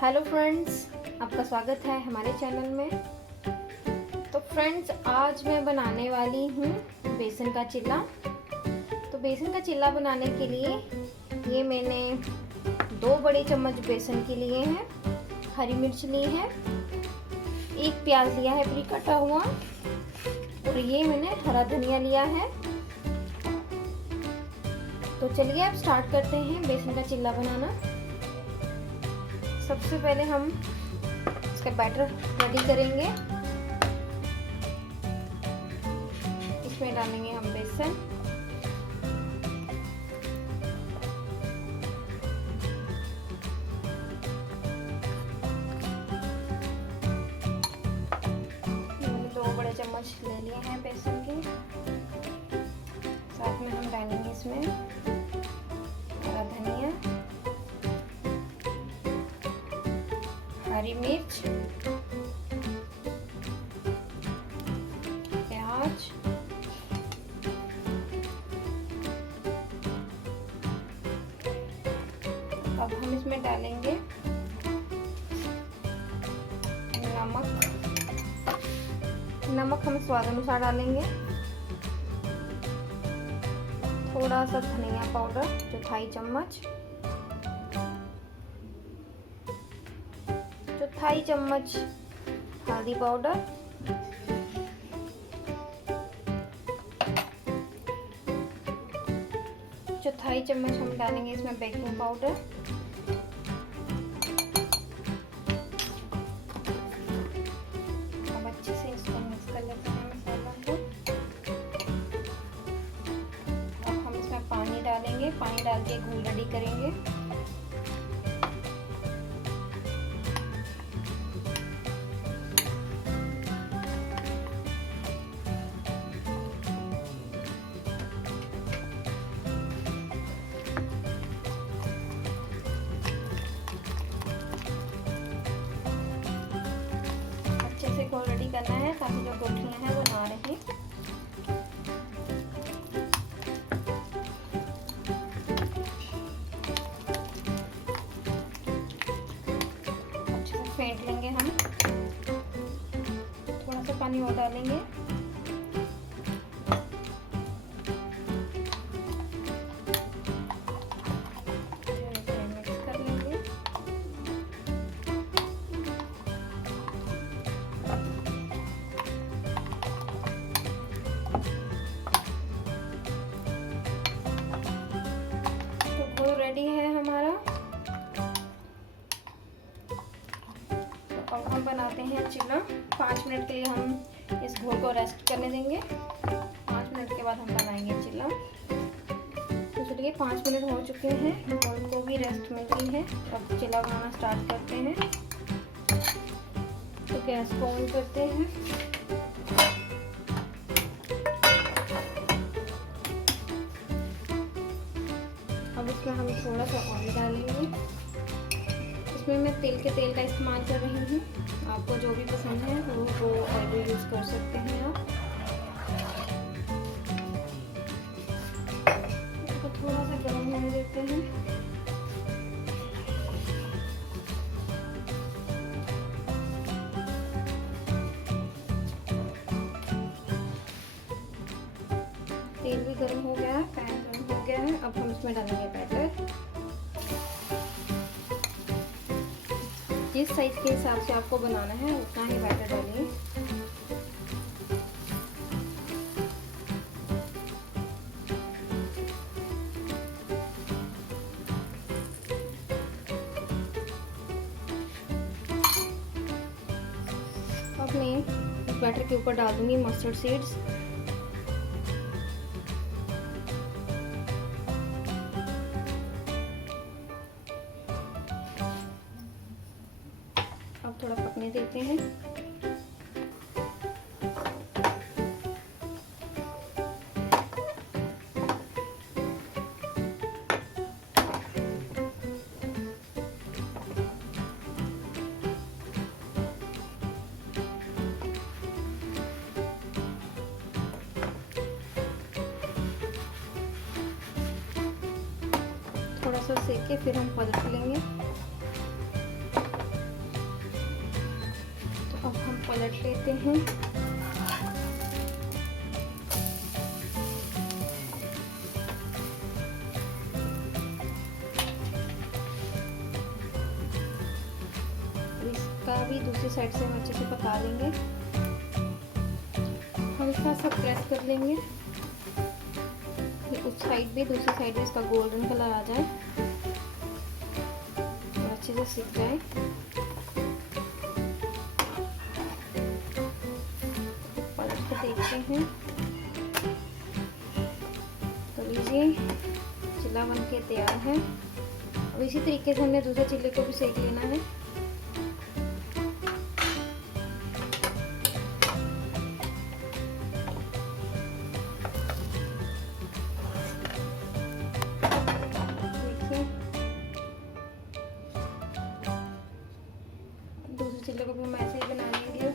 Hello friends, आपका स्वागत है हमारे चैनल में। तो फ्रेंड्स, आज मैं बनाने वाली हूँ बेसन का चिल्ला। तो बेसन का चिल्ला बनाने के लिए ये मैंने 2 बड़े चम्मच बेसन के लिए हैं, हरी मिर्च ली है, 1 प्याज लिया है बारीक कटा हुआ, और ये मैंने हरा धनिया लिया है। तो चलिए अब स्टार्ट करते हैं बेसन का चिल्ला बनाना। सबसे पहले हम इसका बैटर रेडी करेंगे। इसमें डालेंगे हम बेसन, मैंने 2 बड़े चम्मच ले लिए हैं बेसन के। साथ में हम डालेंगे इसमें हरा धनिया, हरी मिर्च, प्याज, अब हम इसमें डालेंगे नमक हम स्वाद अनुसार डालेंगे। थोड़ा सा धनिया पाउडर 1/4 चम्मच, 1/4 चम्मच हल्दी पाउडर, 1/4 चम्मच हम डालेंगे इसमें बेकिंग पाउडर, अब अच्छे से इसको मिक्स कर लेते हैं मसाला को। अब हम इसमें पानी डालेंगे, पानी डाल के घोल रेडी करेंगे। घोल रेडी करना है ताकि जो गुठलियां हैं वो ना रहे। अच्छे से फेंट लेंगे हम। थोड़ा सा पानी और डालेंगे। रेडी है हमारा। तो अब हम बनाते हैं चिल्ला। 5 मिनट के लिए हम इस घोल को रेस्ट करने देंगे। 5 मिनट के बाद हम बनाएंगे चिल्ला। तो चलिए 5 मिनट हो चुके हैं, घोल को भी रेस्ट मिल गई है। अब चिल्ला बनाना स्टार्ट करते हैं। तो गैस को ऑन करते हैं। अब इसमें हम थोड़ा सा ऑयल डालेंगे। इसमें मैं तेल का इस्तेमाल कर रही हूँ। आपको जो भी पसंद है वो ऑयल यूज़ कर सकते हैं आप। इसको थोड़ा सा गर्म होने देते हैं। तेल भी गर्म हो गया है, पैन गर्म हो गया है। अब हम इसमें डालेंगे बैटर। जिस साइज के हिसाब से आपको बनाना है उतना ही बैटर डालिए। अब मैं इस बैटर के ऊपर डाल दूंगी मस्टर्ड सीड्स। अब थोड़ा पकने देते हैं। थोड़ा सा सेक के फिर हम पलट लेंगे। काट लेते हैं। इसका भी दूसरी साइड से हम अच्छे से पका लेंगे। हल्का सा प्रेस कर लेंगे, उस साइड भी दूसरी साइड भी इसका गोल्डन कलर आ जाए और अच्छे से सीख जाए। पलट के देखते हैं। तो लीजिए, चिल्ला बन के तैयार है। अब इसी तरीके से हमने दूसरे चिल्ले को भी सेक लेना है। दूसरे चिल्ले को भी हम ऐसे ही बना लेंगे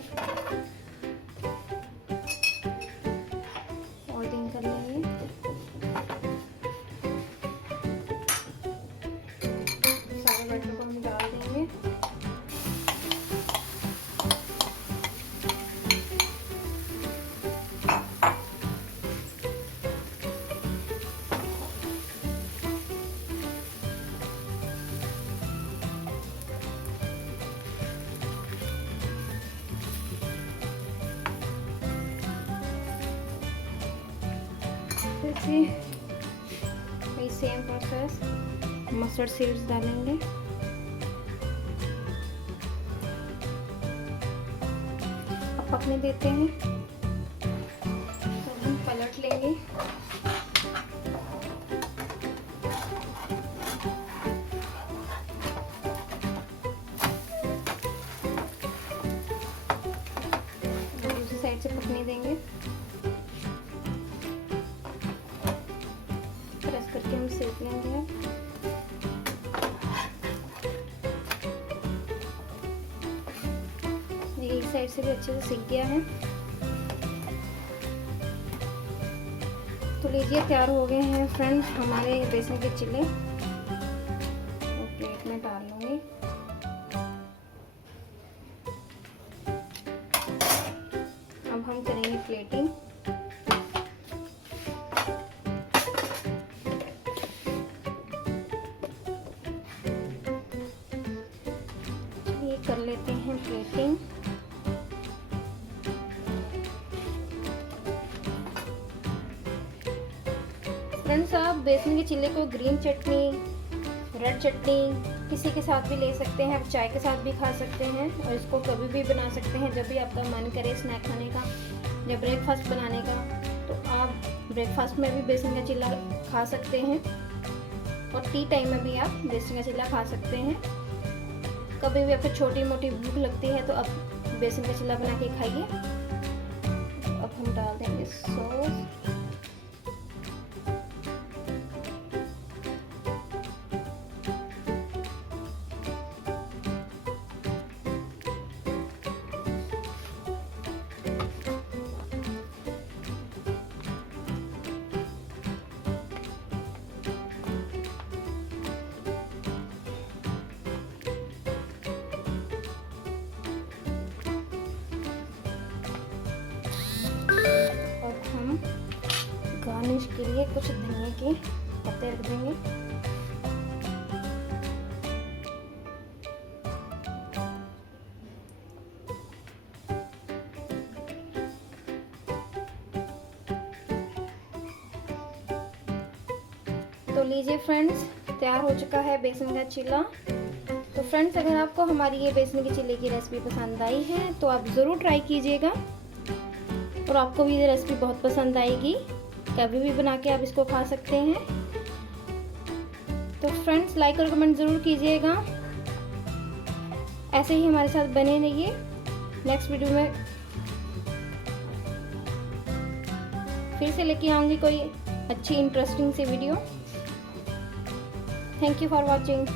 और दिन कर लेंगे। सारे बैटर को हम डाल देंगे। वही सेम प्रोसेस, मस्टर्ड सीड्स डालेंगे। अब पकने देते हैं। तो हम पलट लेंगे। दूसरी साइड से पकने देंगे। करके हम सेक लेंगे। एक साइड से भी अच्छे से सीख गया है। तो लीजिए, तैयार हो गए हैं फ्रेंड्स हमारे बेसन के चिल्ले। और प्लेट में डाल लूंगी। अब हम करेंगे प्लेटिंग। कर लेते हैं प्लेटिंग। फ्रेंड्स, आप बेसन के चिल्ले को ग्रीन चटनी, रेड चटनी किसी के साथ भी ले सकते हैं। आप चाय के साथ भी खा सकते हैं और इसको कभी भी बना सकते हैं जब भी आपका मन करे स्नैक खाने का या ब्रेकफास्ट बनाने का। तो आप ब्रेकफास्ट में भी बेसन का चिल्ला खा सकते हैं और टी टाइम में भी आप बेसन का चिल्ला खा सकते हैं। कभी भी आपको छोटी मोटी भूख लगती है तो आप बेसन का चिल्ला बना के खाइए। अब हम डाल देंगे सॉस। गार्निश के लिए कुछ धनिया के पत्ते रख देंगे। तो लीजिए फ्रेंड्स, तैयार हो चुका है बेसन का चिल्ला। तो फ्रेंड्स, अगर आपको हमारी ये बेसन के चिल्ले की रेसिपी पसंद आई है तो आप ज़रूर ट्राई कीजिएगा और आपको भी ये रेसिपी बहुत पसंद आएगी। कभी भी बना के आप इसको खा सकते हैं। तो फ्रेंड्स, लाइक और कमेंट ज़रूर कीजिएगा। ऐसे ही हमारे साथ बने रहिए। नेक्स्ट वीडियो में फिर से लेके आऊँगी कोई अच्छी इंटरेस्टिंग सी video. Thank you for watching.